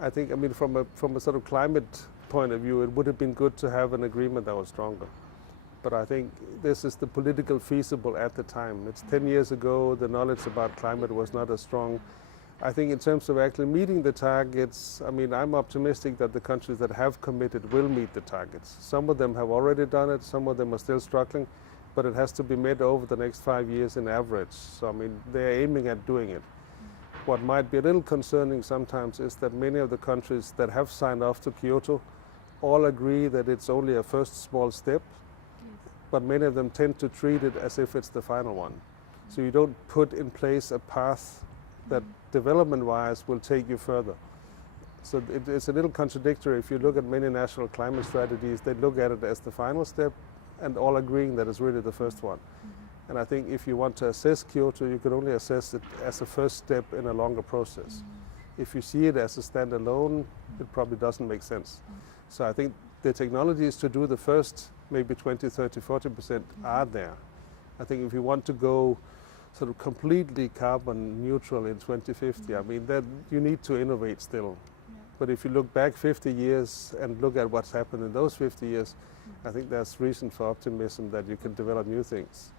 I think, I mean, from a sort of climate point of view, it would have been good to have an agreement that was stronger. But I think this is the political feasible at the time. It's 10 years ago, the knowledge about climate was not as strong. I think in terms of actually meeting the targets, I mean, I'm optimistic that the countries that have committed will meet the targets. Some of them have already done it, some of them are still struggling, but it has to be met over the next 5 years in average. So, I mean, they're aiming at doing it. What might be a little concerning sometimes is that many of the countries that have signed off to Kyoto all agree that it's only a first small step, but many of them tend to treat it as if it's the final one. So you don't put in place a path that development-wise will take you further. So it's a little contradictory. If you look at many national climate strategies, they look at it as the final step and all agreeing that it's really the first one. And I think if you want to assess Kyoto, you can only assess it as a first step in a longer process. If you see it as a standalone, it probably doesn't make sense. So I think the technologies to do the first maybe 20, 30, 40% are there. I think if you want to go sort of completely carbon neutral in 2050, I mean, that you need to innovate still. But if you look back 50 years and look at what's happened in those 50 years, I think there's reason for optimism that you can develop new things.